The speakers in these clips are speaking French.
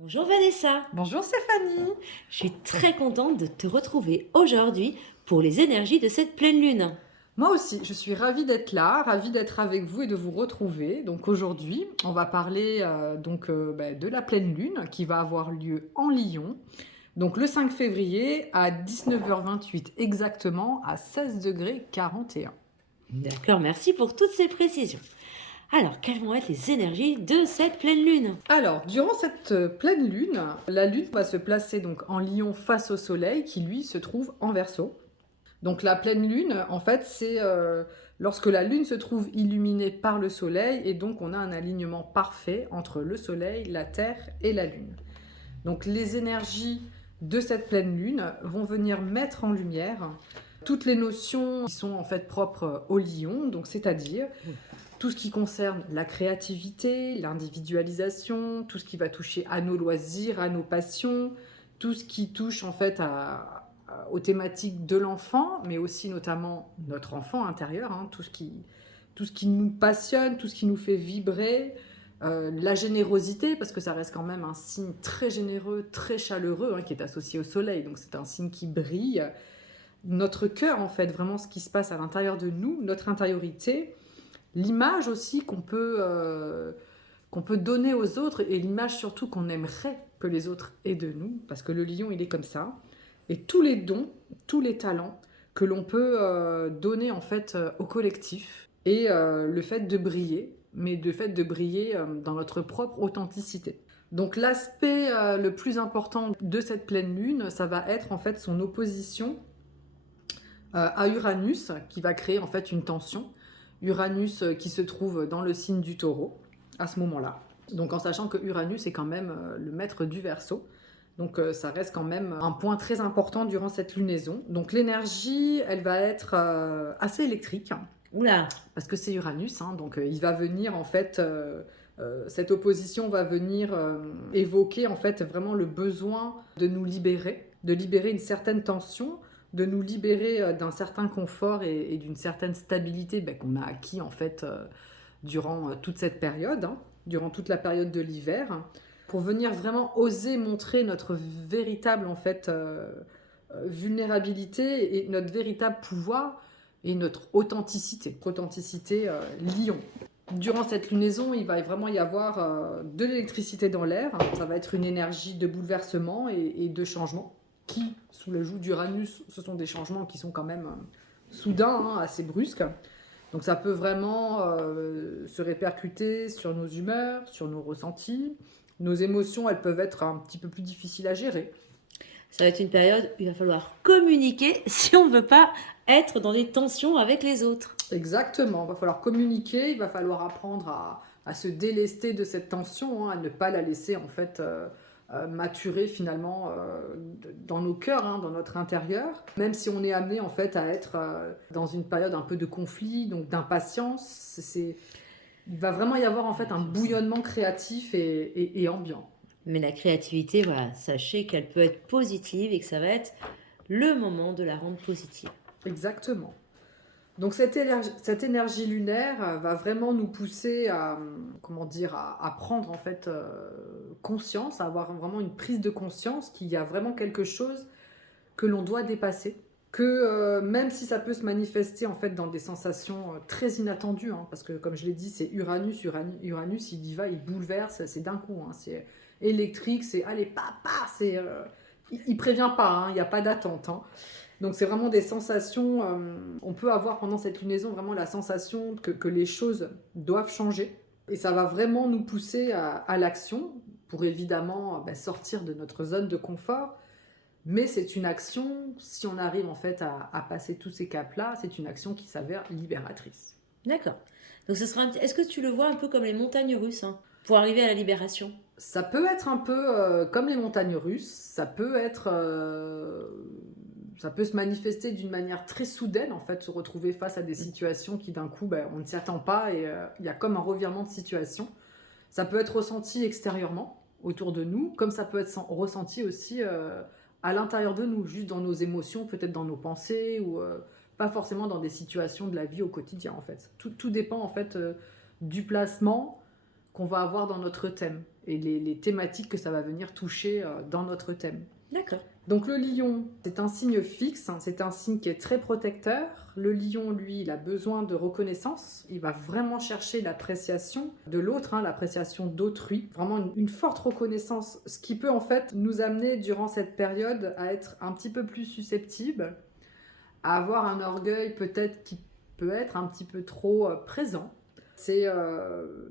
Bonjour Vanessa, Bonjour Stéphanie. je suis très contente de te retrouver aujourd'hui pour les énergies de cette pleine lune. Moi aussi, je suis ravie d'être là, ravie d'être avec vous et de vous retrouver. Donc aujourd'hui, on va parler de la pleine lune qui va avoir lieu en Lion. Donc le 5 février à 19h28 exactement à 16 degrés 41. D'accord, merci pour toutes ces précisions. Alors, quelles vont être les énergies de cette pleine lune? Alors, durant cette pleine lune, la lune va se placer donc en Lion face au soleil qui lui se trouve en Verseau. Donc la pleine lune, en fait, c'est lorsque la lune se trouve illuminée par le soleil et donc on a un alignement parfait entre le soleil, la terre et la lune. Donc les énergies de cette pleine lune vont venir mettre en lumière toutes les notions qui sont en fait propres au lion, donc c'est-à-dire tout ce qui concerne la créativité, l'individualisation, tout ce qui va toucher à nos loisirs, à nos passions, tout ce qui touche en fait aux thématiques de l'enfant, mais aussi notamment notre enfant intérieur, hein, tout ce qui nous passionne, tout ce qui nous fait vibrer, la générosité, parce que ça reste quand même un signe très généreux, très chaleureux, hein, qui est associé au soleil, donc c'est un signe qui brille. Notre cœur, en fait, vraiment ce qui se passe à l'intérieur de nous, notre intériorité, l'image aussi qu'on peut donner aux autres et l'image surtout qu'on aimerait que les autres aient de nous, parce que le lion, il est comme ça. Et tous les dons, tous les talents que l'on peut donner en fait au collectif et le fait de briller, mais le fait de briller dans notre propre authenticité. Donc l'aspect le plus important de cette pleine lune, ça va être en fait son opposition à Uranus, qui va créer en fait une tension. Uranus qui se trouve dans le signe du Taureau à ce moment-là. Donc en sachant que Uranus est quand même le maître du Verseau. Donc ça reste quand même un point très important durant cette lunaison. Donc l'énergie, elle va être assez électrique, Oula, parce que c'est Uranus, hein, donc il va venir en fait, cette opposition va venir évoquer en fait vraiment le besoin de nous libérer, de libérer une certaine tension, de nous libérer d'un certain confort et d'une certaine stabilité qu'on a acquis en fait durant toute cette période, hein, durant toute la période de l'hiver, pour venir vraiment oser montrer notre véritable en fait vulnérabilité et notre véritable pouvoir et notre authenticité. Authenticité lion. Durant cette lunaison, il va vraiment y avoir de l'électricité dans l'air. Ça va être une énergie de bouleversement et de changement qui, sous le joug d'Uranus, ce sont des changements qui sont quand même soudains, hein, assez brusques. Donc ça peut vraiment se répercuter sur nos humeurs, sur nos ressentis. Nos émotions, elles peuvent être un petit peu plus difficiles à gérer. ça va être une période où il va falloir communiquer si on ne veut pas être dans des tensions avec les autres. Exactement, il va falloir communiquer, il va falloir apprendre à se délester de cette tension, hein, à ne pas la laisser en fait maturer finalement dans nos cœurs, hein, dans notre intérieur. Même si on est amené en fait à être dans une période un peu de conflit, donc d'impatience, il va vraiment y avoir en fait un bouillonnement créatif et ambiant. Mais la créativité, voilà, sachez qu'elle peut être positive et que ça va être le moment de la rendre positive. Exactement. Donc cette énergie lunaire va vraiment nous pousser à, comment dire, à prendre en fait conscience, à avoir vraiment une prise de conscience qu'il y a vraiment quelque chose que l'on doit dépasser. Que même si ça peut se manifester en fait dans des sensations très inattendues, hein, parce que comme je l'ai dit, c'est Uranus, il y va, il bouleverse, c'est d'un coup, hein, c'est électrique, c'est allez, papa, il prévient pas, hein, il n'y a pas d'attente, hein. Donc c'est vraiment des sensations, on peut avoir pendant cette lunaison vraiment la sensation que les choses doivent changer. Et ça va vraiment nous pousser à l'action pour évidemment sortir de notre zone de confort. Mais c'est une action, si on arrive en fait à passer tous ces caps-là, c'est une action qui s'avère libératrice. D'accord. Donc ce sera est-ce que tu le vois un peu comme les montagnes russes, hein, pour arriver à la libération? Ça peut être un peu comme les montagnes russes, ça peut se manifester d'une manière très soudaine, en fait, se retrouver face à des situations qui d'un coup, on ne s'y attend pas et il y a comme un revirement de situation. Ça peut être ressenti extérieurement, autour de nous, comme ça peut être ressenti aussi à l'intérieur de nous, juste dans nos émotions, peut-être dans nos pensées, ou pas forcément dans des situations de la vie au quotidien, en fait. Tout dépend, en fait, du placement qu'on va avoir dans notre thème. et les thématiques que ça va venir toucher dans notre thème. D'accord. Donc le lion, c'est un signe fixe, c'est un signe qui est très protecteur. Le lion, lui, il a besoin de reconnaissance. Il va vraiment chercher l'appréciation de l'autre, l'appréciation d'autrui. Vraiment une forte reconnaissance, ce qui peut en fait nous amener durant cette période à être un petit peu plus susceptibles, à avoir un orgueil peut-être qui peut être un petit peu trop présent. C'est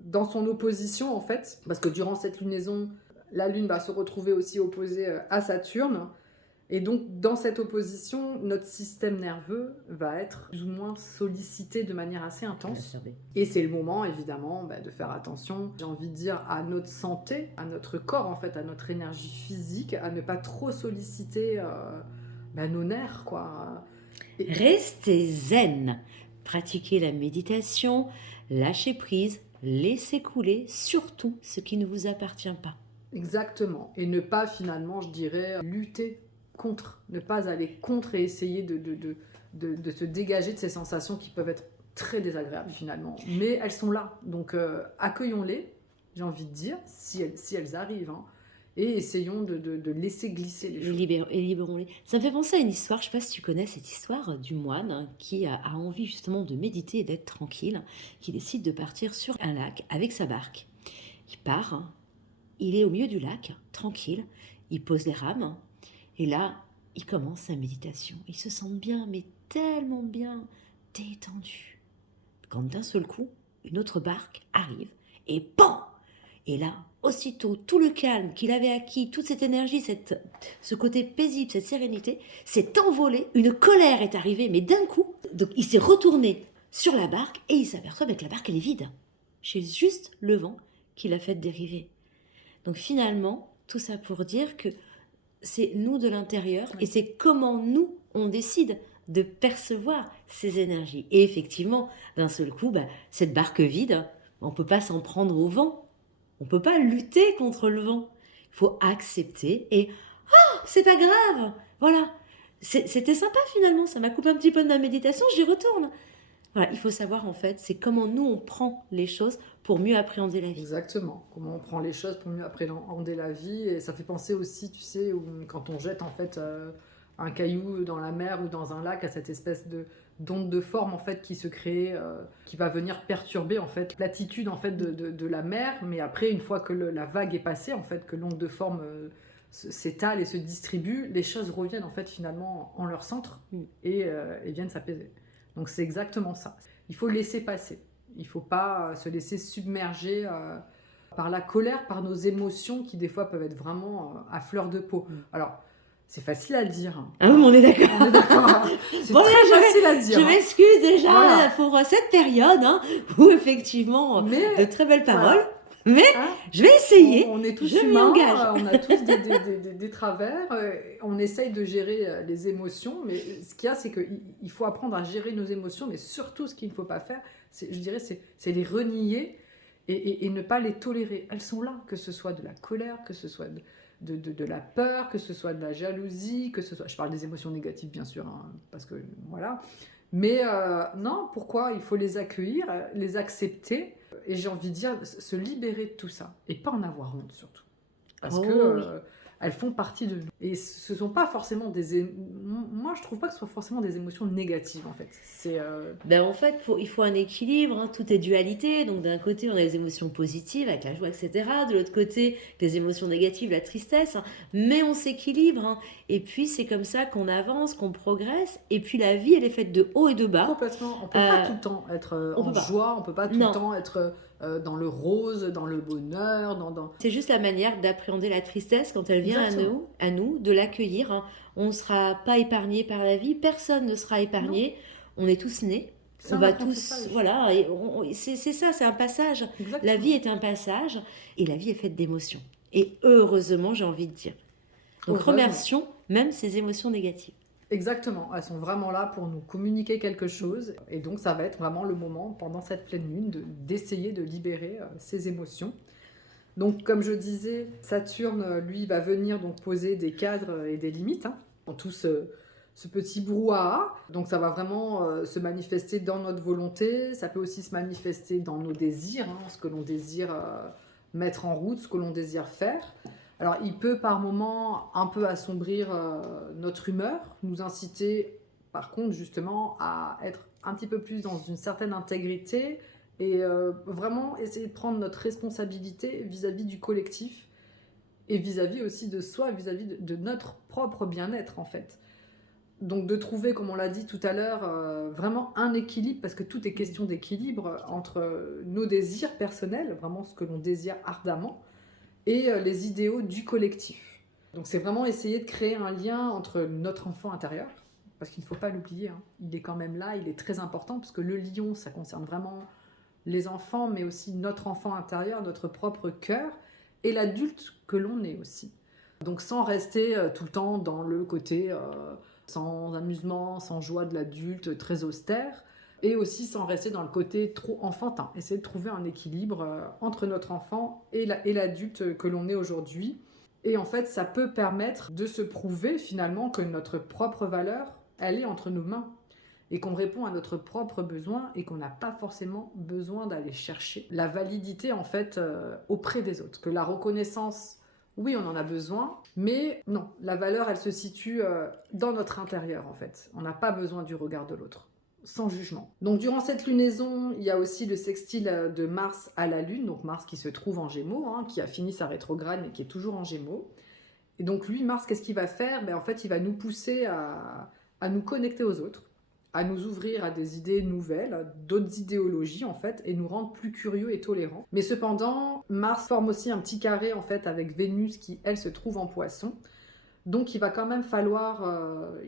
dans son opposition en fait, parce que durant cette lunaison, la Lune va se retrouver aussi opposée à Saturne. Et donc, dans cette opposition, notre système nerveux va être plus ou moins sollicité de manière assez intense. Et c'est le moment, évidemment, de faire attention, j'ai envie de dire, à notre santé, à notre corps, en fait, à notre énergie physique, à ne pas trop solliciter nos nerfs, quoi. Restez zen. Pratiquez la méditation, lâchez prise, laissez couler, surtout ce qui ne vous appartient pas. Exactement. Et ne pas, finalement, je dirais, lutter contre, ne pas aller contre et essayer de se dégager de ces sensations qui peuvent être très désagréables finalement. Mais elles sont là, donc accueillons-les, j'ai envie de dire, si elles arrivent, et essayons de laisser glisser les choses. Et libérons-les. Ça me fait penser à une histoire, je ne sais pas si tu connais cette histoire du moine qui a envie justement de méditer et d'être tranquille, qui décide de partir sur un lac avec sa barque. Il part, il est au milieu du lac, tranquille, il pose les rames, et là, il commence sa méditation. Il se sent bien, mais tellement bien, détendu. Quand d'un seul coup, une autre barque arrive et BAM! Et là, aussitôt, tout le calme qu'il avait acquis, toute cette énergie, ce côté paisible, cette sérénité, s'est envolé. Une colère est arrivée, mais d'un coup, donc il s'est retourné sur la barque et il s'aperçoit que la barque, elle est vide. C'est juste le vent qui l'a fait dériver. Donc finalement, tout ça pour dire que c'est nous de l'intérieur et c'est comment nous, on décide de percevoir ces énergies. Et effectivement, d'un seul coup, cette barque vide, on ne peut pas s'en prendre au vent. On ne peut pas lutter contre le vent. Il faut accepter et « Oh, c'est pas grave !» Voilà. C'était sympa finalement, ça m'a coupé un petit peu de ma méditation, j'y retourne. Voilà, il faut savoir en fait, c'est comment nous on prend les choses pour mieux appréhender la vie. Exactement, comment on prend les choses pour mieux appréhender la vie. Et ça fait penser aussi, tu sais, quand on jette en fait un caillou dans la mer ou dans un lac, à cette espèce d'onde de forme en fait qui se crée, qui va venir perturber en fait l'attitude en fait de la mer. Mais après, une fois que la vague est passée, en fait, que l'onde de forme s'étale et se distribue, les choses reviennent en fait finalement en leur centre et viennent s'apaiser. Donc c'est exactement ça. Il faut laisser passer. Il ne faut pas se laisser submerger par la colère, par nos émotions qui des fois peuvent être vraiment à fleur de peau. Alors, c'est facile à dire. Ah oui, mais on est d'accord. On est d'accord. C'est bon, très facile à dire. Je m'excuse déjà pour cette période où effectivement, de très belles paroles. Voilà. Mais je vais essayer. On est tous humains, on a tous des travers. On essaye de gérer les émotions, mais ce qu'il y a, c'est qu'il faut apprendre à gérer nos émotions, mais surtout ce qu'il ne faut pas faire, je dirais, c'est les renier et ne pas les tolérer. Elles sont là, que ce soit de la colère, que ce soit de la peur, que ce soit de la jalousie, que ce soit... Je parle des émotions négatives, bien sûr, parce que voilà... Mais non, pourquoi? Il faut les accueillir, les accepter, et j'ai envie de dire, se libérer de tout ça, et pas en avoir honte surtout. Parce que elles font partie de nous. Et ce ne sont pas forcément moi, je ne trouve pas que ce soit forcément des émotions négatives, en fait. En fait, il faut un équilibre, tout est dualité. Donc d'un côté, on a les émotions positives, avec la joie, etc. De l'autre côté, les émotions négatives, la tristesse. Mais on s'équilibre. Et puis, c'est comme ça qu'on avance, qu'on progresse. Et puis, la vie, elle est faite de haut et de bas. Complètement. On ne peut pas tout le temps être en joie. On ne peut pas tout le temps être... dans le rose, dans le bonheur. C'est juste la manière d'appréhender la tristesse quand elle vient à nous, de l'accueillir. On ne sera pas épargné par la vie, personne ne sera épargné. Non. On est tous nés. On va tous, voilà, c'est ça, c'est un passage. Exactement. La vie est un passage et la vie est faite d'émotions. Et heureusement, j'ai envie de dire. Donc remercions même ces émotions négatives. Exactement, elles sont vraiment là pour nous communiquer quelque chose et donc ça va être vraiment le moment pendant cette pleine lune d'essayer de libérer ces émotions. Donc comme je disais, Saturne lui va venir donc poser des cadres et des limites dans tout ce petit brouhaha. Donc ça va vraiment se manifester dans notre volonté, ça peut aussi se manifester dans nos désirs, ce que l'on désire mettre en route ce que l'on désire faire. Alors, il peut par moments un peu assombrir notre humeur, nous inciter par contre justement à être un petit peu plus dans une certaine intégrité et vraiment essayer de prendre notre responsabilité vis-à-vis du collectif et vis-à-vis aussi de soi, vis-à-vis de notre propre bien-être en fait. Donc de trouver, comme on l'a dit tout à l'heure, vraiment un équilibre, parce que tout est question d'équilibre entre nos désirs personnels, vraiment ce que l'on désire ardemment, et les idéaux du collectif. Donc c'est vraiment essayer de créer un lien entre notre enfant intérieur, parce qu'il ne faut pas l'oublier, hein, il est quand même là, il est très important, parce que le lion, ça concerne vraiment les enfants, mais aussi notre enfant intérieur, notre propre cœur, et l'adulte que l'on est aussi. Donc sans rester tout le temps dans le côté sans amusement, sans joie de l'adulte, très austère, et aussi sans rester dans le côté trop enfantin. Essayer de trouver un équilibre entre notre enfant et l'adulte que l'on est aujourd'hui. Et en fait, ça peut permettre de se prouver finalement que notre propre valeur, elle est entre nos mains, et qu'on répond à notre propre besoin et qu'on n'a pas forcément besoin d'aller chercher la validité en fait auprès des autres. Que la reconnaissance, oui, on en a besoin, mais non, la valeur, elle se situe dans notre intérieur en fait. On n'a pas besoin du regard de l'autre, sans jugement. Donc durant cette lunaison, il y a aussi le sextile de Mars à la Lune, donc Mars qui se trouve en Gémeaux, hein, qui a fini sa rétrograde mais qui est toujours en Gémeaux. Et donc lui, Mars, qu'est-ce qu'il va faire? En fait, il va nous pousser à nous connecter aux autres, à nous ouvrir à des idées nouvelles, d'autres idéologies en fait, et nous rendre plus curieux et tolérants. Mais cependant, Mars forme aussi un petit carré en fait avec Vénus qui, elle, se trouve en Poisson. Donc il va quand même falloir,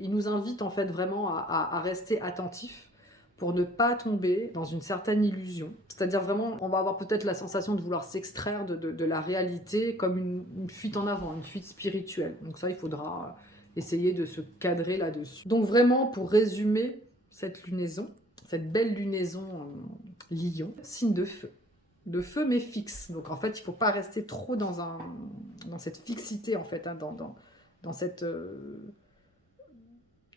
il nous invite en fait vraiment à rester attentifs pour ne pas tomber dans une certaine illusion. C'est-à-dire vraiment, on va avoir peut-être la sensation de vouloir s'extraire de la réalité comme une fuite en avant, une fuite spirituelle. Donc ça, il faudra essayer de se cadrer là-dessus. Donc vraiment, pour résumer cette lunaison, cette belle lunaison Lion, signe de feu mais fixe. Donc en fait, il ne faut pas rester trop dans cette fixité en fait, hein, dans cette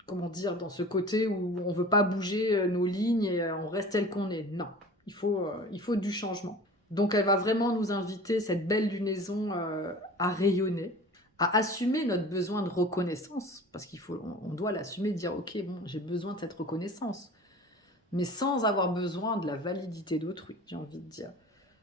comment dire, dans ce côté où on ne veut pas bouger nos lignes et on reste tel qu'on est. Non, il faut du changement. Donc elle va vraiment nous inviter, cette belle lunaison, à rayonner, à assumer notre besoin de reconnaissance, parce on doit l'assumer, dire ok, bon, j'ai besoin de cette reconnaissance, mais sans avoir besoin de la validité d'autrui, j'ai envie de dire.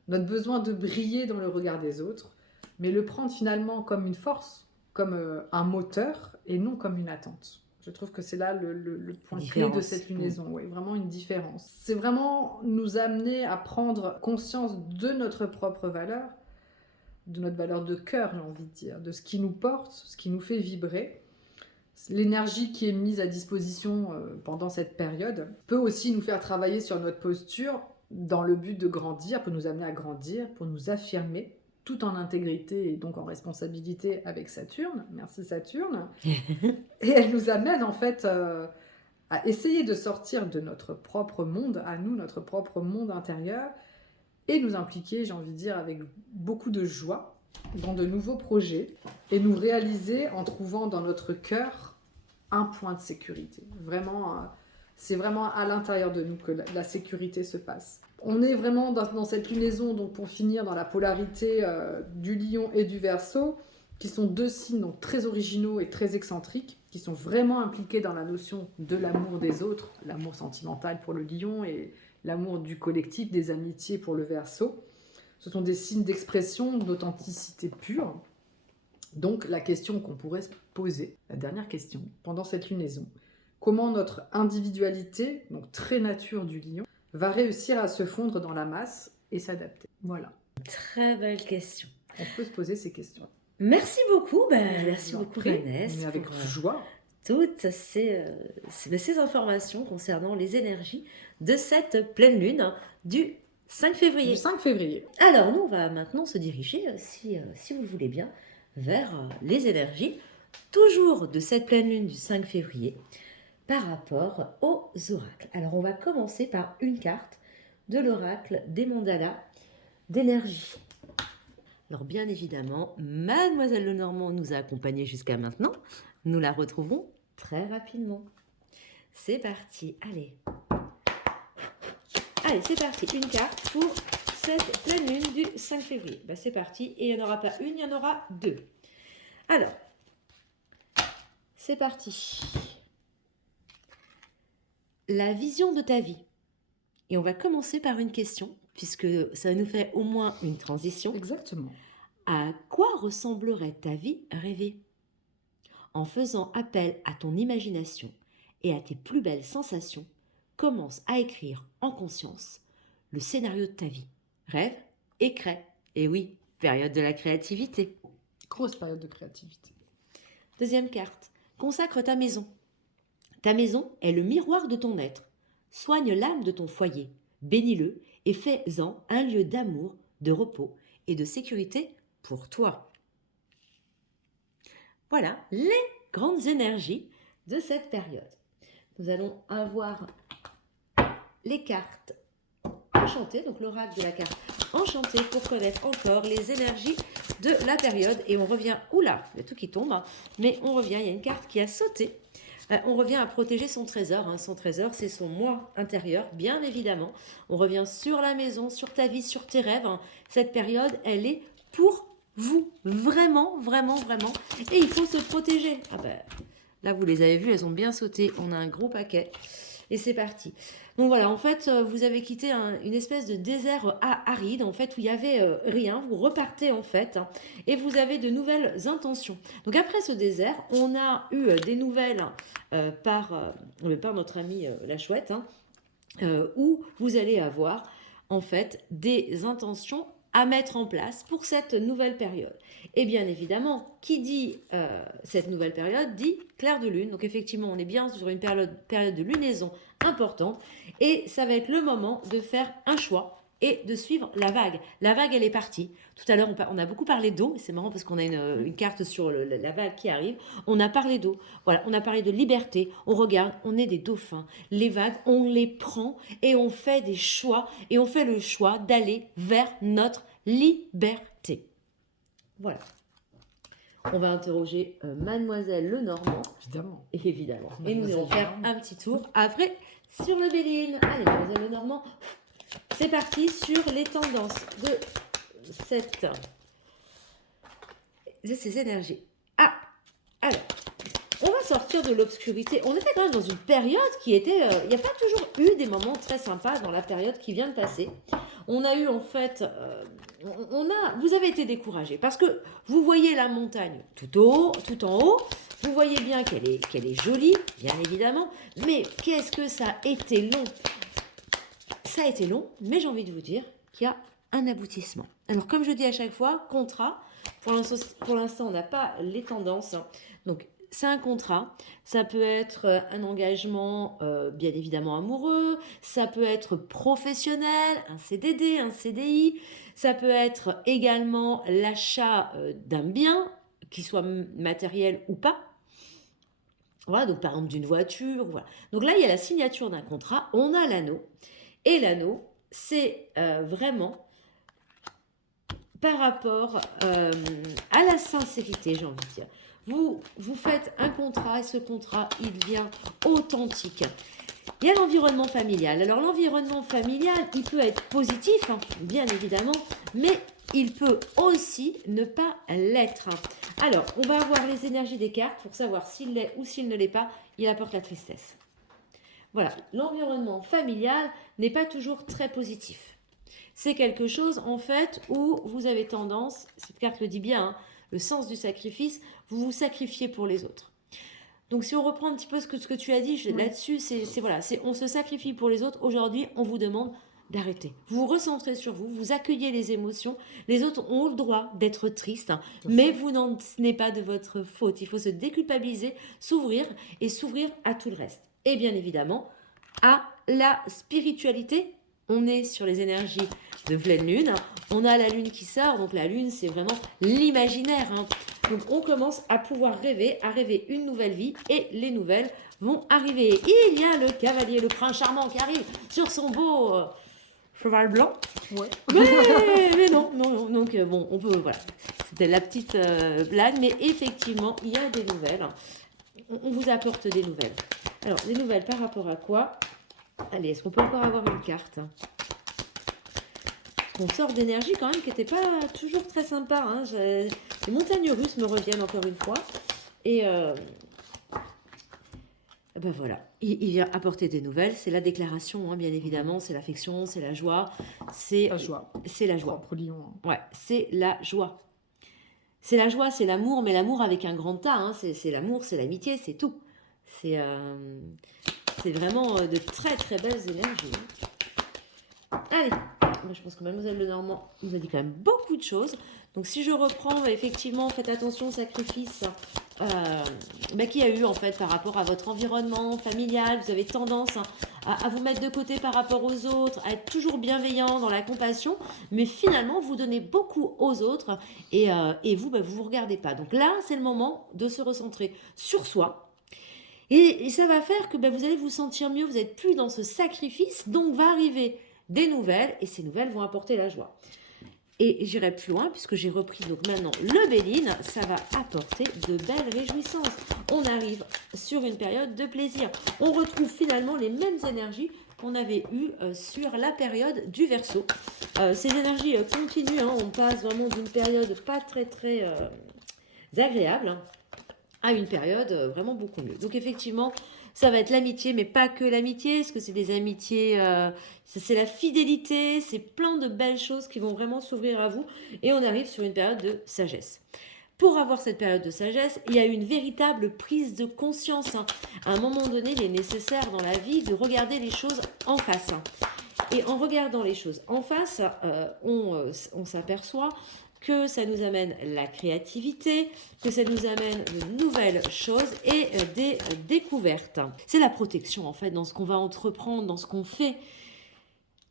Notre besoin de briller dans le regard des autres, mais le prendre finalement comme une force, comme un moteur, et non comme une attente. Je trouve que c'est là le point clé de cette lunaison, oui, vraiment une différence. C'est vraiment nous amener à prendre conscience de notre propre valeur, de notre valeur de cœur, j'ai envie de dire, de ce qui nous porte, ce qui nous fait vibrer. L'énergie qui est mise à disposition pendant cette période peut aussi nous faire travailler sur notre posture dans le but de grandir, pour nous amener à grandir, pour nous affirmer, tout en intégrité et donc en responsabilité avec Saturne. Merci Saturne. Et elle nous amène en fait à essayer de sortir de notre propre monde, à nous, notre propre monde intérieur, et nous impliquer, j'ai envie de dire, avec beaucoup de joie dans de nouveaux projets et nous réaliser en trouvant dans notre cœur un point de sécurité. Vraiment, c'est vraiment à l'intérieur de nous que la sécurité se passe. On est vraiment dans cette lunaison, donc pour finir, dans la polarité du Lion et du Verseau, qui sont deux signes donc très originaux et très excentriques, qui sont vraiment impliqués dans la notion de l'amour des autres, l'amour sentimental pour le Lion et l'amour du collectif, des amitiés pour le Verseau. Ce sont des signes d'expression, d'authenticité pure. Donc la question qu'on pourrait se poser, la dernière question, pendant cette lunaison, comment notre individualité, donc très nature du Lion, va réussir à se fondre dans la masse et s'adapter? Voilà. Très belle question. On peut se poser ces questions. Merci beaucoup, merci beaucoup Vanessa. Mais avec joie. Toutes ces informations concernant les énergies de cette pleine lune du 5 février. Du 5 février. Alors, nous, on va maintenant se diriger, si vous le voulez bien, vers les énergies, toujours de cette pleine lune du 5 février, par rapport aux oracles. Alors, on va commencer par une carte de l'oracle des mandalas d'énergie. Alors, bien évidemment, Mademoiselle Lenormand nous a accompagnés jusqu'à maintenant. Nous la retrouverons très rapidement. C'est parti, allez. Allez, c'est parti. Une carte pour cette pleine lune du 5 février. Ben, c'est parti. Et il n'y en aura pas une, il y en aura deux. Alors, c'est parti. La vision de ta vie. Et on va commencer par une question, puisque ça nous fait au moins une transition. Exactement. À quoi ressemblerait ta vie rêvée? En faisant appel à ton imagination et à tes plus belles sensations, commence à écrire en conscience le scénario de ta vie. Rêve et crée. Et oui, période de la créativité. Grosse période de créativité. Deuxième carte. Consacre ta maison. Ta maison est le miroir de ton être. Soigne l'âme de ton foyer. Bénis-le et fais-en un lieu d'amour, de repos et de sécurité pour toi. Voilà les grandes énergies de cette période. Nous allons avoir les cartes enchantées, donc l'oracle de la carte enchantée pour connaître encore les énergies de la période. Et on revient, oula, il y a tout qui tombe, mais on revient, il y a une carte qui a sauté. On revient à protéger son trésor. Son trésor, c'est son moi intérieur, bien évidemment. On revient sur la maison, sur ta vie, sur tes rêves. Cette période, elle est pour vous. Vraiment, vraiment, vraiment. Et il faut se protéger. Ah ben, là, vous les avez vues, elles ont bien sauté. On a un gros paquet. Et c'est parti. Donc voilà, en fait, vous avez quitté une espèce de désert aride, en fait, où il n'y avait rien. Vous repartez, en fait, et vous avez de nouvelles intentions. Donc après ce désert, on a eu des nouvelles par notre amie la chouette, où vous allez avoir, en fait, des intentions à mettre en place pour cette nouvelle période. Et bien évidemment, qui dit cette nouvelle période dit clair de lune. Donc effectivement, on est bien sur une période de lunaison importante et ça va être le moment de faire un choix et de suivre la vague. La vague, elle est partie. Tout à l'heure, on a beaucoup parlé d'eau. C'est marrant parce qu'on a une carte sur la vague qui arrive. On a parlé d'eau. Voilà, on a parlé de liberté. On regarde, on est des dauphins. Les vagues, on les prend et on fait des choix. Et on fait le choix d'aller vers notre liberté. Voilà. On va interroger Mademoiselle Lenormand. Évidemment. Évidemment. Et nous allons faire un petit tour après sur le Béline. Allez, Mademoiselle Lenormand. C'est parti sur les tendances de ces énergies. Ah, alors, on va sortir de l'obscurité. On était quand même dans une période qui était... il n'y a pas toujours eu des moments très sympas dans la période qui vient de passer. On a eu en fait... vous avez été découragés parce que vous voyez la montagne tout en haut. Vous voyez bien qu'elle est jolie, bien évidemment. Mais qu'est-ce que ça a été long? Ça a été long, mais j'ai envie de vous dire qu'il y a un aboutissement. Alors, comme je dis à chaque fois, contrat. Pour l'instant, on n'a pas les tendances. Donc, c'est un contrat. Ça peut être un engagement, bien évidemment, amoureux. Ça peut être professionnel, un CDD, un CDI. Ça peut être également l'achat d'un bien, qu'il soit matériel ou pas. Voilà, donc par exemple d'une voiture. Voilà. Donc là, il y a la signature d'un contrat. On a l'anneau. Et l'anneau, c'est vraiment par rapport à la sincérité, j'ai envie de dire. Vous faites un contrat et ce contrat, il devient authentique. Il y a l'environnement familial. Alors l'environnement familial, il peut être positif, bien évidemment, mais il peut aussi ne pas l'être. Alors, on va avoir les énergies des cartes pour savoir s'il l'est ou s'il ne l'est pas. Il apporte la tristesse. Voilà, l'environnement familial n'est pas toujours très positif. C'est quelque chose, en fait, où vous avez tendance, cette carte le dit bien, le sens du sacrifice, vous vous sacrifiez pour les autres. Donc, si on reprend un petit peu ce que tu as dit là-dessus, on se sacrifie pour les autres. Aujourd'hui, on vous demande d'arrêter. Vous vous recentrez sur vous, vous accueillez les émotions. Les autres ont le droit d'être tristes, mais vous n'en tenez pas de votre faute. Il faut se déculpabiliser, s'ouvrir à tout le reste. Et bien évidemment, à la spiritualité. On est sur les énergies de pleine lune. On a la lune qui sort. Donc la lune, c'est vraiment l'imaginaire. Donc on commence à pouvoir à rêver une nouvelle vie. Et les nouvelles vont arriver. Il y a le cavalier, le prince charmant qui arrive sur son beau cheval blanc. Ouais. Mais non. Donc bon, on peut... Voilà. C'était la petite blague. Mais effectivement, il y a des nouvelles. On vous apporte des nouvelles. Alors, des nouvelles par rapport à quoi? Allez, est-ce qu'on peut encore avoir une carte? qu'on sort d'énergie quand même qui n'était pas toujours très sympa. Hein. Les montagnes russes me reviennent encore une fois. Et ben voilà, il vient apporter des nouvelles. C'est la déclaration, hein, bien évidemment. C'est l'affection, c'est la joie. La joie. C'est la joie. Propre lion. Ouais, c'est la joie. C'est la joie, c'est l'amour, mais l'amour avec un grand A. Hein. C'est l'amour, c'est l'amitié, c'est tout. C'est vraiment de très très belles énergies. Allez, moi, je pense que Mademoiselle Lenormand nous a dit quand même beaucoup de choses. Donc si je reprends, effectivement, faites attention au sacrifice qu'il y a eu en fait par rapport à votre environnement familial. Vous avez tendance à vous mettre de côté par rapport aux autres, à être toujours bienveillant dans la compassion, mais finalement vous donnez beaucoup aux autres et vous, vous regardez pas. Donc là, c'est le moment de se recentrer sur soi. Et ça va faire que vous allez vous sentir mieux, vous n'êtes plus dans ce sacrifice, donc va arriver des nouvelles, et ces nouvelles vont apporter la joie. Et j'irai plus loin, puisque j'ai repris donc maintenant le Béline, ça va apporter de belles réjouissances. On arrive sur une période de plaisir. On retrouve finalement les mêmes énergies qu'on avait eues sur la période du Verseau. Ces énergies continuent, hein, on passe vraiment d'une période pas très très agréable, hein, à une période vraiment beaucoup mieux. Donc effectivement, ça va être l'amitié, mais pas que l'amitié, parce que c'est des amitiés, c'est la fidélité, c'est plein de belles choses qui vont vraiment s'ouvrir à vous. Et on arrive sur une période de sagesse. Pour avoir cette période de sagesse, il y a une véritable prise de conscience. Hein. À un moment donné, il est nécessaire dans la vie de regarder les choses en face. Hein. Et en regardant les choses en face, on s'aperçoit que ça nous amène la créativité, que ça nous amène de nouvelles choses et des découvertes. C'est la protection en fait dans ce qu'on va entreprendre, dans ce qu'on fait.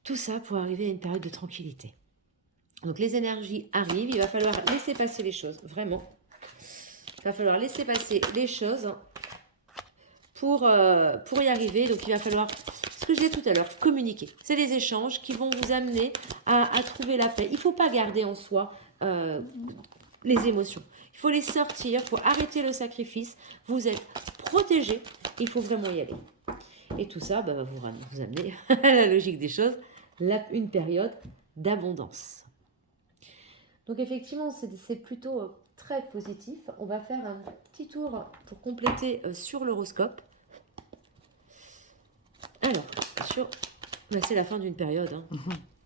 Tout ça pour arriver à une période de tranquillité. Donc les énergies arrivent, il va falloir laisser passer les choses, vraiment. Il va falloir laisser passer les choses pour y arriver. Donc il va falloir, ce que je disais tout à l'heure, communiquer. C'est des échanges qui vont vous amener à trouver la paix. Il ne faut pas garder en soi les émotions. Il faut les sortir, il faut arrêter le sacrifice. Vous êtes protégé, il faut vraiment y aller. Et tout ça va vous amener à la logique des choses, une période d'abondance. Donc effectivement, c'est plutôt très positif. On va faire un petit tour pour compléter sur l'horoscope. Alors, c'est la fin d'une période. Hein.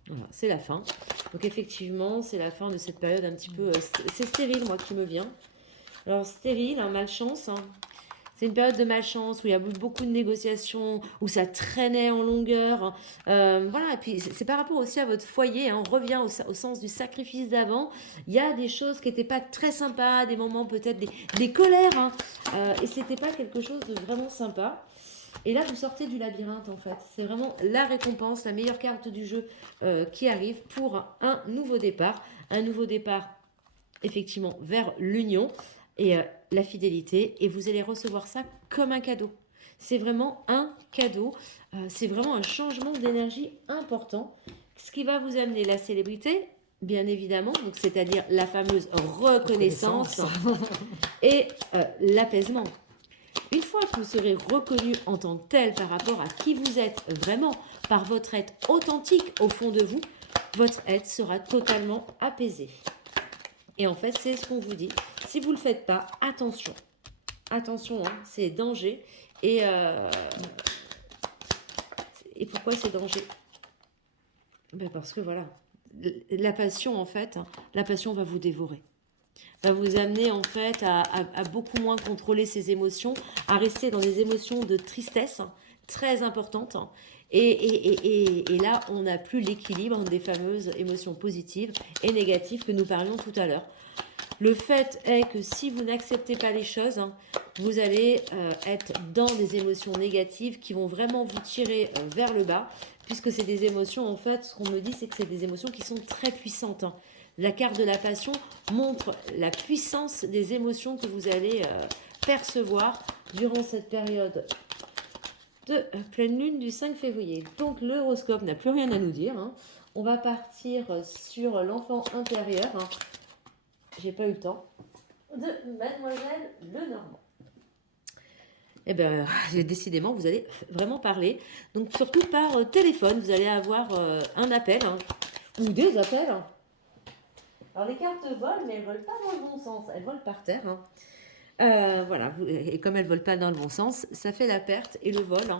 Voilà, c'est la fin. Donc effectivement, c'est la fin de cette période un petit peu... c'est stérile, moi, qui me vient. Alors, stérile, hein, malchance. Hein. C'est une période de malchance où il y a eu beaucoup de négociations, où ça traînait en longueur. Voilà, et puis c'est par rapport aussi à votre foyer. Hein, on revient au sens du sacrifice d'avant. Il y a des choses qui n'étaient pas très sympas, des moments peut-être, des colères. Hein, et ce n'était pas quelque chose de vraiment sympa. Et là, vous sortez du labyrinthe, en fait. C'est vraiment la récompense, la meilleure carte du jeu qui arrive pour un nouveau départ. Un nouveau départ, effectivement, vers l'union et la fidélité. Et vous allez recevoir ça comme un cadeau. C'est vraiment un cadeau. C'est vraiment un changement d'énergie important. Ce qui va vous amener la célébrité, bien évidemment, donc c'est-à-dire la fameuse reconnaissance et l'apaisement. Une fois que vous serez reconnu en tant que tel par rapport à qui vous êtes vraiment, par votre être authentique au fond de vous, votre être sera totalement apaisé. Et en fait, c'est ce qu'on vous dit. Si vous ne le faites pas, attention. Attention, hein, c'est danger. Et pourquoi c'est danger ? Parce que voilà, la passion, en fait, la passion va vous dévorer. Va vous amener en fait à beaucoup moins contrôler ses émotions, à rester dans des émotions de tristesse très importantes. Et là, on n'a plus l'équilibre des fameuses émotions positives et négatives que nous parlions tout à l'heure. Le fait est que si vous n'acceptez pas les choses, vous allez être dans des émotions négatives qui vont vraiment vous tirer vers le bas, puisque c'est des émotions, en fait, ce qu'on me dit, c'est que c'est des émotions qui sont très puissantes. La carte de la passion montre la puissance des émotions que vous allez percevoir durant cette période de pleine lune du 5 février. Donc l'horoscope n'a plus rien à nous dire. Hein. On va partir sur l'enfant intérieur. Hein. J'ai pas eu le temps. De Mademoiselle Lenormand. Eh bien, décidément, vous allez vraiment parler. Donc surtout par téléphone, vous allez avoir un appel. Hein. ou des appels. Alors les cartes volent, mais elles volent pas dans le bon sens, elles volent par terre. Voilà, et comme elles volent pas dans le bon sens, ça fait la perte et le vol.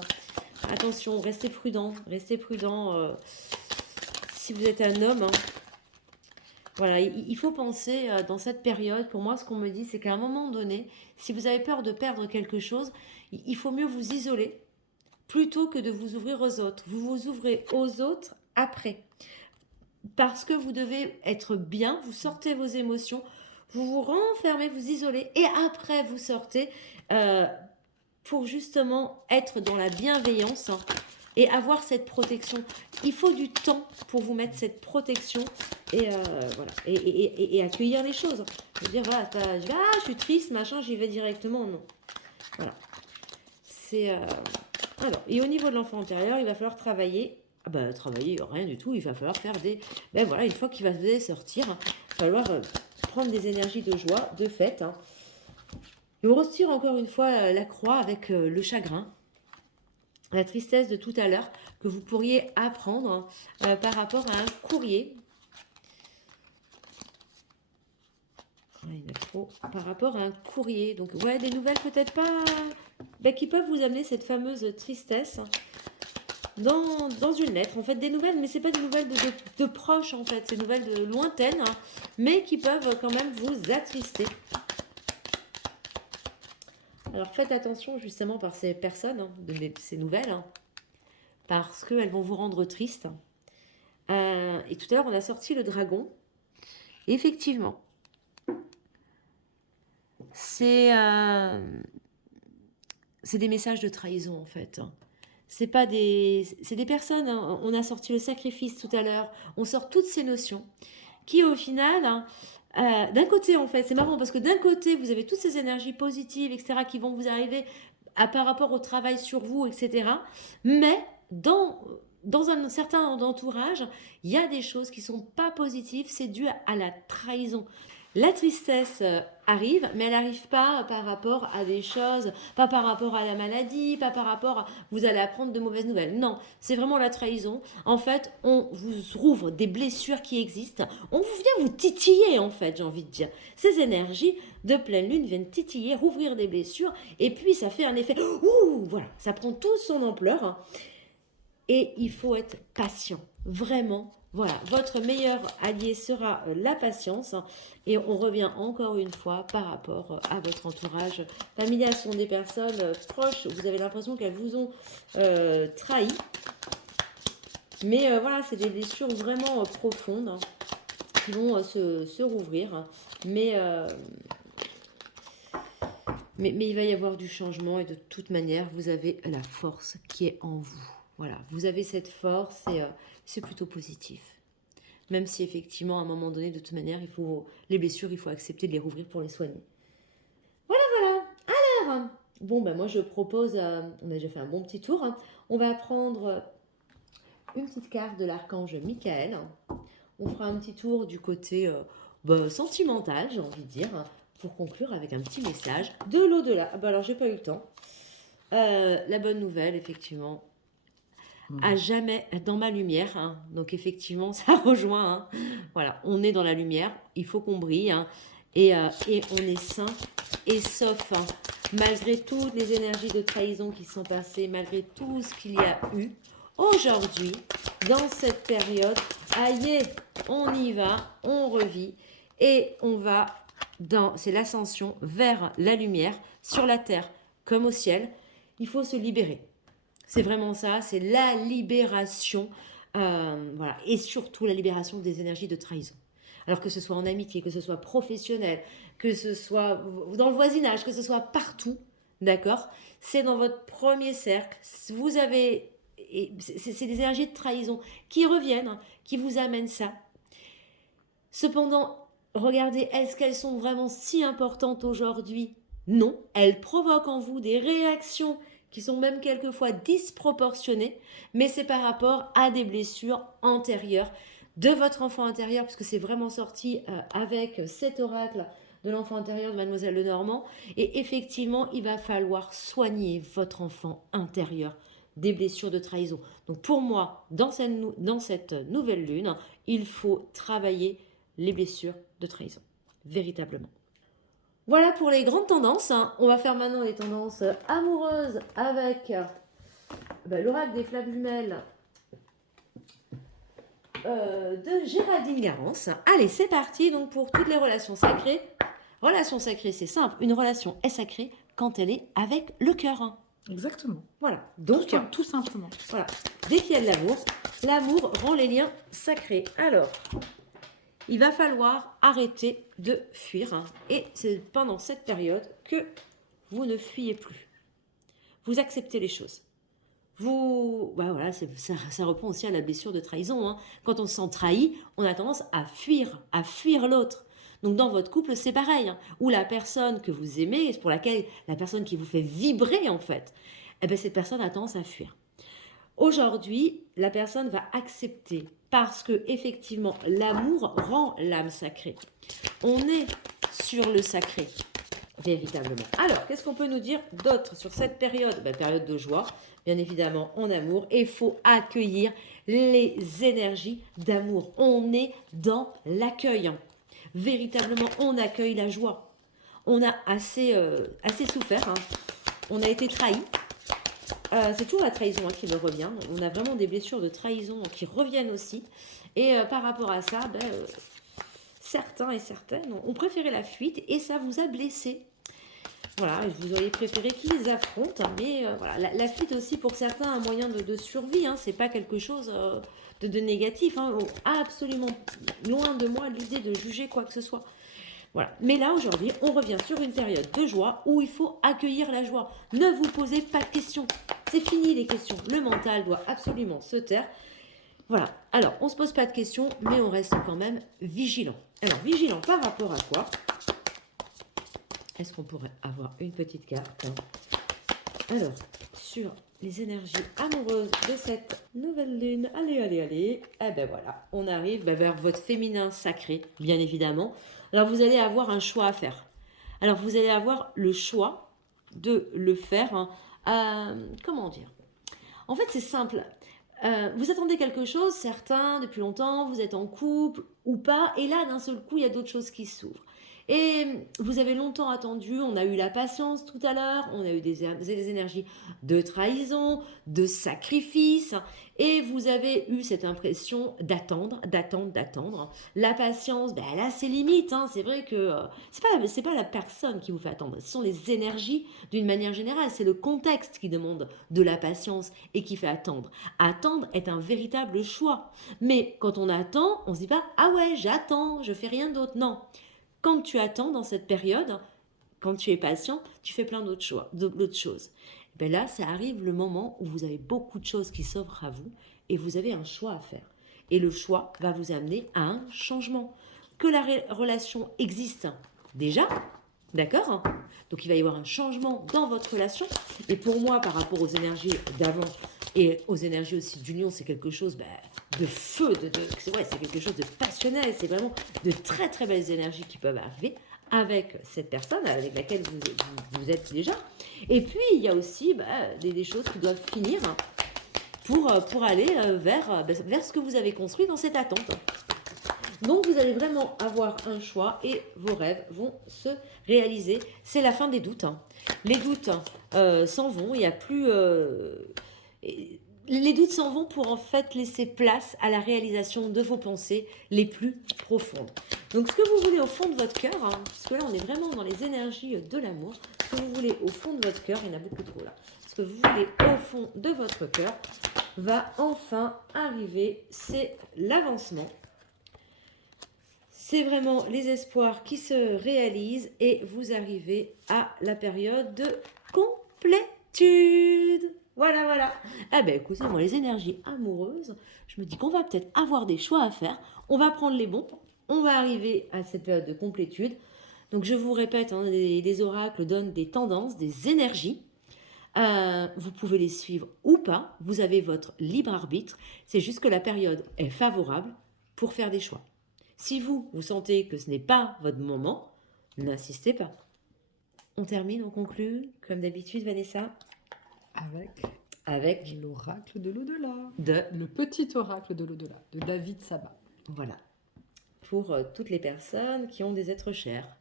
Attention, restez prudent, si vous êtes un homme. Voilà, il faut penser dans cette période, pour moi ce qu'on me dit, c'est qu'à un moment donné, si vous avez peur de perdre quelque chose, il faut mieux vous isoler plutôt que de vous ouvrir aux autres. Vous vous ouvrez aux autres après. Parce que vous devez être bien, vous sortez vos émotions, vous vous renfermez, vous isolez et après vous sortez pour justement être dans la bienveillance et avoir cette protection. Il faut du temps pour vous mettre cette protection et voilà et accueillir les choses. Je veux dire voilà, je suis triste, machin, j'y vais directement, non. Voilà. C'est alors et au niveau de l'enfant intérieur, il va falloir travailler. Ah bah, travailler, rien du tout, il va falloir faire des... Ben voilà, une fois qu'il va sortir, il va falloir prendre des énergies de joie, de fête. Et on retire encore une fois la croix avec le chagrin, la tristesse de tout à l'heure que vous pourriez apprendre par rapport à un courrier. Par rapport à un courrier. Donc, ouais, des nouvelles peut-être pas... Ben, qui peuvent vous amener cette fameuse tristesse dans une lettre, en fait, des nouvelles, mais c'est pas des nouvelles de proches, en fait, c'est des nouvelles de lointaines, mais qui peuvent quand même vous attrister. Alors faites attention justement par ces personnes, ces nouvelles, parce qu'elles vont vous rendre triste. Et tout à l'heure, on a sorti le dragon. Et effectivement, c'est des messages de trahison, en fait. C'est des personnes, on a sorti le sacrifice tout à l'heure, on sort toutes ces notions qui au final, d'un côté en fait, c'est marrant parce que d'un côté vous avez toutes ces énergies positives, etc., qui vont vous arriver par rapport au travail sur vous, etc., mais dans un certain entourage, il y a des choses qui ne sont pas positives, c'est dû à la trahison. La tristesse arrive, mais elle n'arrive pas par rapport à des choses, pas par rapport à la maladie, pas par rapport à vous allez apprendre de mauvaises nouvelles. Non, c'est vraiment la trahison. En fait, on vous rouvre des blessures qui existent. On vient vous titiller, en fait, j'ai envie de dire. Ces énergies de pleine lune viennent titiller, rouvrir des blessures, et puis ça fait un effet. Ouh, voilà, ça prend toute son ampleur. Et il faut être patient, vraiment. Voilà, votre meilleur allié sera la patience. Et on revient encore une fois par rapport à votre entourage familial. Ce sont des personnes proches, vous avez l'impression qu'elles vous ont trahi. Mais voilà, c'est des blessures vraiment profondes qui vont se rouvrir. Mais il va y avoir du changement et de toute manière, vous avez la force qui est en vous. Voilà, vous avez cette force et c'est plutôt positif. Même si effectivement, à un moment donné, de toute manière, les blessures, il faut accepter de les rouvrir pour les soigner. Voilà. Alors, bon, ben moi je propose, on a déjà fait un bon petit tour. On va prendre une petite carte de l'archange Michael. On fera un petit tour du côté sentimental, j'ai envie de dire, pour conclure avec un petit message de l'au-delà. Ah bah alors, j'ai pas eu le temps. La bonne nouvelle, effectivement, à jamais dans ma lumière. Donc, effectivement, ça rejoint. Voilà, on est dans la lumière, il faut qu'on brille. Et on est sain et sauf. Malgré toutes les énergies de trahison qui sont passées, malgré tout ce qu'il y a eu, aujourd'hui, dans cette période, aïe, on y va, on revit et on va c'est l'ascension vers la lumière, sur la terre comme au ciel. Il faut se libérer. C'est vraiment ça, c'est la libération, voilà, et surtout la libération des énergies de trahison. Alors que ce soit en amitié, que ce soit professionnel, que ce soit dans le voisinage, que ce soit partout, d'accord? C'est dans votre premier cercle, vous avez... C'est des énergies de trahison qui reviennent, qui vous amènent ça. Cependant, regardez, est-ce qu'elles sont vraiment si importantes aujourd'hui? Non, elles provoquent en vous des réactions qui sont même quelquefois disproportionnées, mais c'est par rapport à des blessures antérieures de votre enfant intérieur, puisque c'est vraiment sorti avec cet oracle de l'enfant intérieur de Mademoiselle Lenormand. Et effectivement, il va falloir soigner votre enfant intérieur des blessures de trahison. Donc pour moi, dans cette nouvelle lune, il faut travailler les blessures de trahison, véritablement. Voilà pour les grandes tendances. On va faire maintenant les tendances amoureuses avec l'oracle des flammes jumelles de Géraldine Garance. Allez, c'est parti donc pour toutes les relations sacrées. Relation sacrée, c'est simple. Une relation est sacrée quand elle est avec le cœur. Exactement. Voilà. Donc, tout simplement. Voilà. Dès qu'il y a de l'amour rend les liens sacrés. Alors, il va falloir arrêter de fuir. Et c'est pendant cette période que vous ne fuyez plus. Vous acceptez les choses. Voilà, ça reprend aussi à la blessure de trahison. Quand on se sent trahi, on a tendance à fuir l'autre. Donc dans votre couple, c'est pareil. Ou la personne que vous aimez, pour laquelle la personne qui vous fait vibrer en fait, cette personne a tendance à fuir. Aujourd'hui, la personne va accepter parce que effectivement, l'amour rend l'âme sacrée. On est sur le sacré, véritablement. Alors, qu'est-ce qu'on peut nous dire d'autre sur cette période? Période de joie, bien évidemment, en amour. Et il faut accueillir les énergies d'amour. On est dans l'accueil. Véritablement, on accueille la joie. On a assez souffert. On a été trahi. C'est toujours la trahison qui me revient. On a vraiment des blessures de trahison qui reviennent aussi. Et par rapport à ça, certains et certaines ont préféré la fuite et ça vous a blessé. Voilà, vous auriez préféré qu'ils affrontent, mais voilà, la fuite aussi pour certains un moyen de survie. C'est pas quelque chose de négatif. Absolument loin de moi l'idée de juger quoi que ce soit. Voilà. Mais là, aujourd'hui, on revient sur une période de joie où il faut accueillir la joie. Ne vous posez pas de questions. C'est fini les questions. Le mental doit absolument se taire. Voilà. Alors, on ne se pose pas de questions, mais on reste quand même vigilant. Alors, vigilant par rapport à quoi? Est-ce qu'on pourrait avoir une petite carte? Alors, sur les énergies amoureuses de cette nouvelle lune. Allez. Voilà, on arrive vers votre féminin sacré, bien évidemment. Alors, vous allez avoir un choix à faire. Alors, vous allez avoir le choix de le faire. Comment dire? En fait, c'est simple. Vous attendez quelque chose, certains, depuis longtemps, vous êtes en couple ou pas, et là, d'un seul coup, il y a d'autres choses qui s'ouvrent. Et vous avez longtemps attendu, on a eu la patience tout à l'heure, on a eu des énergies de trahison, de sacrifice, et vous avez eu cette impression d'attendre. La patience, elle a ses limites, c'est vrai que c'est pas la personne qui vous fait attendre, ce sont les énergies d'une manière générale, c'est le contexte qui demande de la patience et qui fait attendre. Attendre est un véritable choix, mais quand on attend, on se dit pas « Ah ouais, j'attends, je fais rien d'autre », non. Quand tu attends dans cette période, quand tu es patient, tu fais plein d'autres choses. Là, ça arrive le moment où vous avez beaucoup de choses qui s'offrent à vous et vous avez un choix à faire. Et le choix va vous amener à un changement. Que la relation existe déjà, d'accord? Donc, il va y avoir un changement dans votre relation. Et pour moi, par rapport aux énergies d'avant et aux énergies aussi d'union, c'est quelque chose de feu, c'est quelque chose de passionnel. C'est vraiment de très très belles énergies qui peuvent arriver avec cette personne avec laquelle vous êtes déjà. Et puis, il y a aussi des choses qui doivent finir pour aller vers ce que vous avez construit dans cette attente. Donc, vous allez vraiment avoir un choix et vos rêves vont se réaliser. C'est la fin des doutes. Les doutes s'en vont. Il n'y a plus... les doutes s'en vont pour en fait laisser place à la réalisation de vos pensées les plus profondes. Donc, ce que vous voulez au fond de votre cœur, parce que là, on est vraiment dans les énergies de l'amour, ce que vous voulez au fond de votre cœur, il y en a beaucoup trop là, ce que vous voulez au fond de votre cœur va enfin arriver, c'est l'avancement. C'est vraiment les espoirs qui se réalisent et vous arrivez à la période de complétude. Voilà. Écoutez, moi, les énergies amoureuses, je me dis qu'on va peut-être avoir des choix à faire. On va prendre les bons. On va arriver à cette période de complétude. Donc, je vous répète, les oracles donnent des tendances, des énergies. Vous pouvez les suivre ou pas. Vous avez votre libre arbitre. C'est juste que la période est favorable pour faire des choix. Si vous sentez que ce n'est pas votre moment, n'insistez pas. On termine, on conclut, comme d'habitude, Vanessa. Avec avec L'oracle de l'au-delà. de... Le petit oracle de l'au-delà, de David Sabat. Voilà. Pour toutes les personnes qui ont des êtres chers,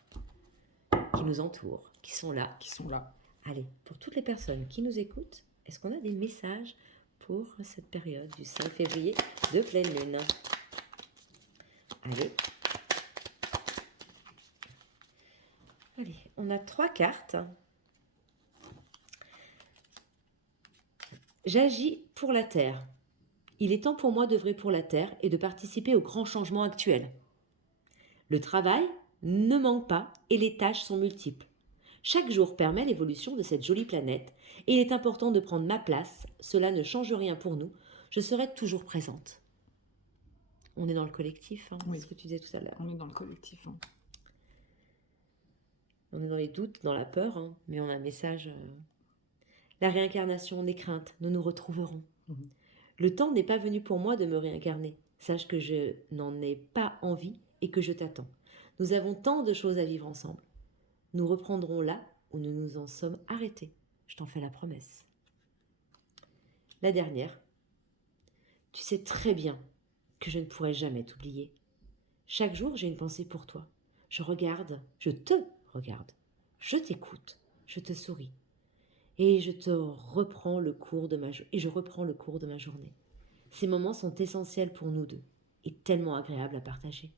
qui nous entourent, qui sont là. Qui sont là. Allez, pour toutes les personnes qui nous écoutent, est-ce qu'on a des messages pour cette période du 5 février de pleine lune? Allez. Allez, on a 3 cartes. J'agis pour la Terre. Il est temps pour moi d'œuvrer pour la Terre et de participer aux grands changements actuels. Le travail ne manque pas et les tâches sont multiples. Chaque jour permet l'évolution de cette jolie planète et il est important de prendre ma place. Cela ne change rien pour nous. Je serai toujours présente. On est dans le collectif, Oui. c'est ce que tu disais tout à l'heure. On est dans le collectif. On est dans les doutes, dans la peur, mais on a un message. La réincarnation n'est crainte, nous nous retrouverons. Mhm. Le temps n'est pas venu pour moi de me réincarner. Sache que je n'en ai pas envie et que je t'attends. Nous avons tant de choses à vivre ensemble. Nous reprendrons là où nous nous en sommes arrêtés. Je t'en fais la promesse. La dernière. Tu sais très bien que je ne pourrai jamais t'oublier. Chaque jour, j'ai une pensée pour toi. Je te regarde, je t'écoute, je te souris. Et je reprends le cours de ma journée. Ces moments sont essentiels pour nous deux et tellement agréables à partager.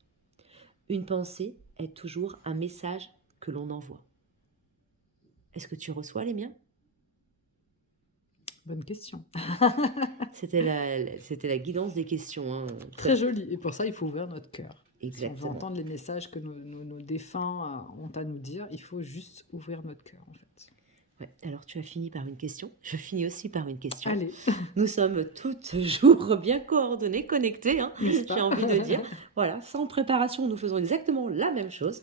Une pensée est toujours un message que l'on envoie. Est-ce que tu reçois les miens? Bonne question. C'était la guidance des questions. Très joli. Et pour ça, il faut ouvrir notre cœur. Exactement. Si on veut entendre les messages que nos défunts ont à nous dire, il faut juste ouvrir notre cœur, en fait. Ouais. Alors, tu as fini par une question. Je finis aussi par une question. Allez. Nous sommes toujours bien coordonnés, connectés, N'est-ce pas? j'ai envie de dire. Voilà, sans préparation, nous faisons exactement la même chose.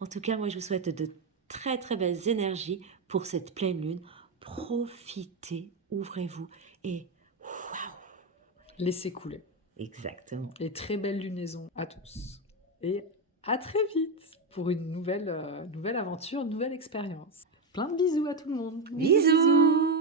En tout cas, moi, je vous souhaite de très, très belles énergies pour cette pleine lune. Profitez, ouvrez-vous et waouh! Laissez couler. Exactement. Et très belle lunaison à tous. Et à très vite pour une nouvelle aventure, une nouvelle expérience. Plein de bisous à tout le monde. Bisous.